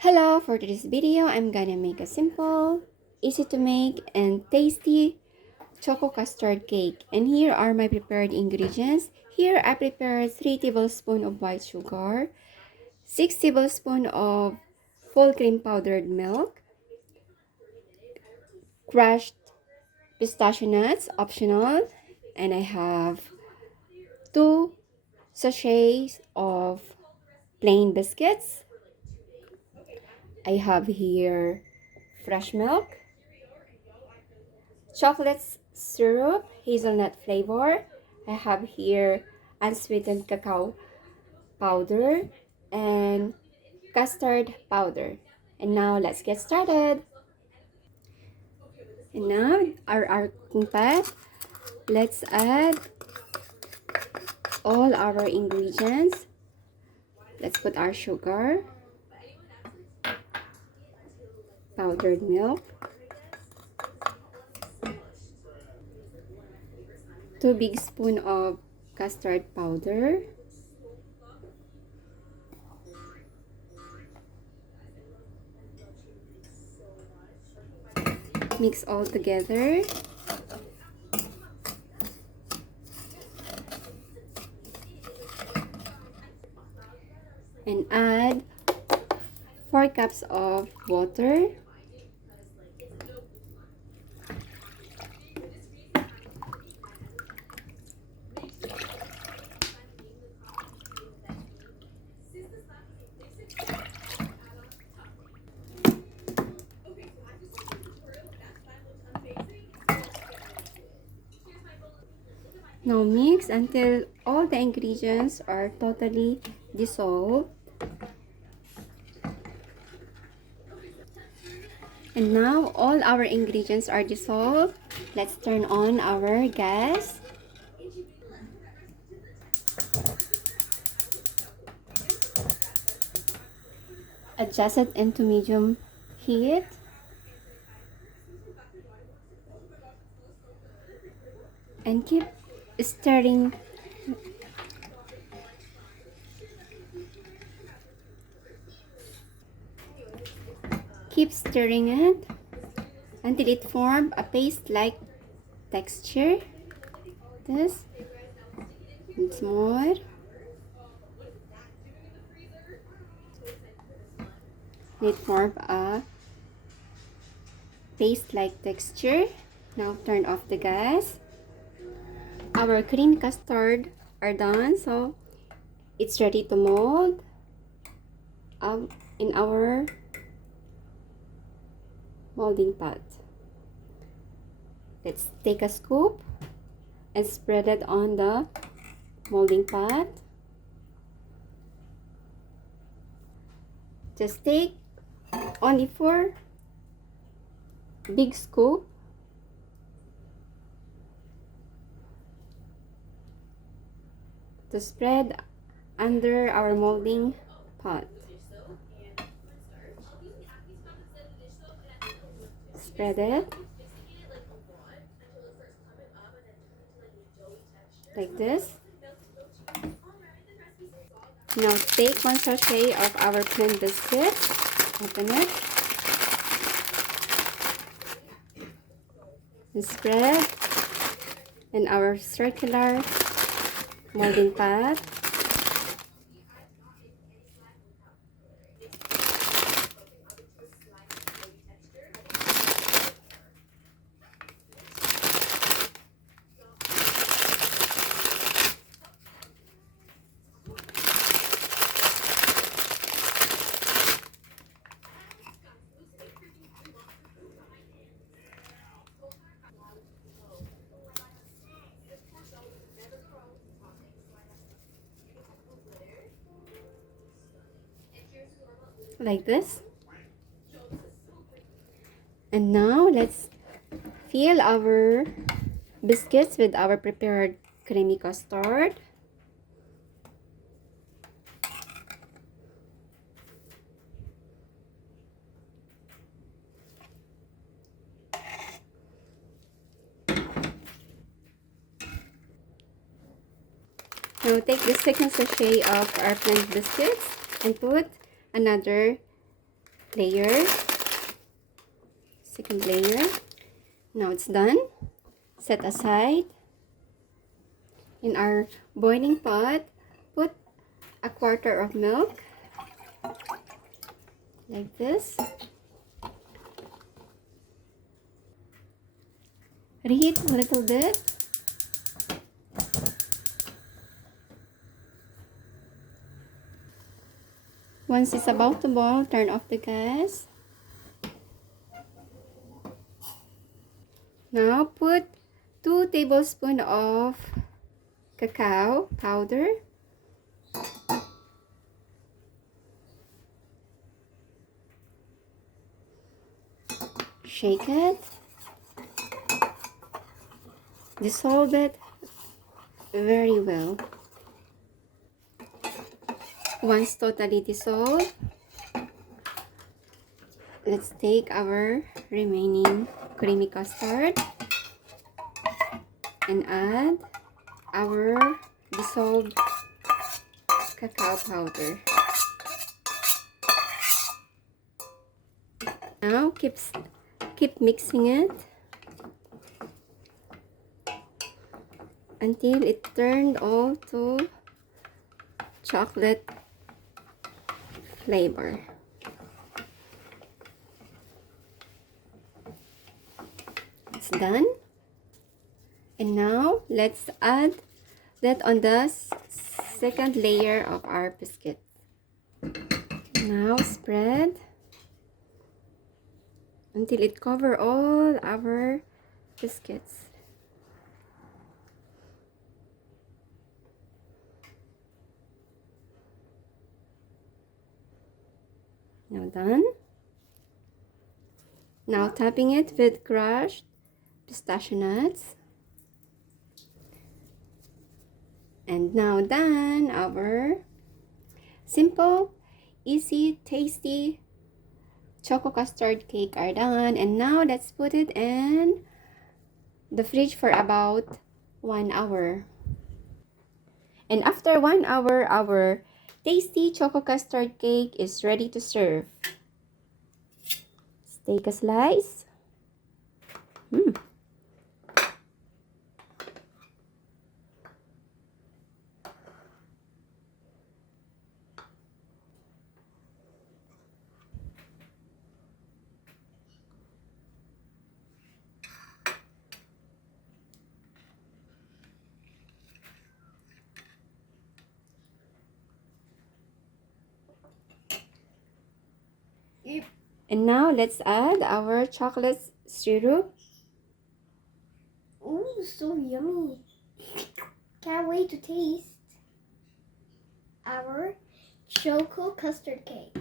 Hello, for today's video, I'm gonna make a simple, easy to make, and tasty chocolate custard cake. And here are my prepared ingredients. Here I prepared 3 tablespoons of white sugar, 6 tablespoons of full cream powdered milk, crushed pistachio nuts, optional, and I have 2 sachets of plain biscuits. I have here fresh milk, chocolate syrup, hazelnut flavor. I have here unsweetened cacao powder and custard powder. And now let's get started. And now our cooking pot. Let's add all our ingredients. Let's put our sugar, powdered milk, 2 big spoons of custard powder, mix all together. And add 4 cups of water. Now mix until all the ingredients are totally dissolved. And now all our ingredients are dissolved. Let's turn on our gas. Adjust it into medium heat. And keep stirring. Keep stirring it until it forms a paste-like texture. This. It's more. It forms a paste-like texture. Now turn off the gas. Our creamy custard are done, so it's ready to mold in our molding pot. Let's take a scoop and spread it on the molding pot. Just take only 4 big scoop. To spread under our molding pot. Spread it like this. Now take 1 sachet of our plain biscuits. Open it and spread in our circular molding pot. Like this. And now let's fill our biscuits with our prepared creamy custard. Now take the second sachet of our plain biscuits and put another layer. Second layer. Now it's done. Set aside. In our boiling pot, put a quarter of milk. Like this. Reheat a little bit. Once it's about to boil, turn off the gas. Now put 2 tablespoons of cacao powder. Shake it. Dissolve it very well. Once totally dissolved, let's take our remaining creamy custard and add our dissolved cacao powder. Now keep mixing it until it turned all to chocolate flavor. It's done. And now let's add that on the second layer of our biscuit. Now spread until it covers all our biscuits. Now done. Now topping it with crushed pistachio nuts. And now done, our simple, easy, tasty chocolate custard cake are done. And now let's put it in the fridge for about 1 hour. And after 1 hour, our tasty chocolate custard cake is ready to serve. Let's take a slice. And now let's add our chocolate syrup. Ooh, so yummy. Can't wait to taste our chocolate custard cake.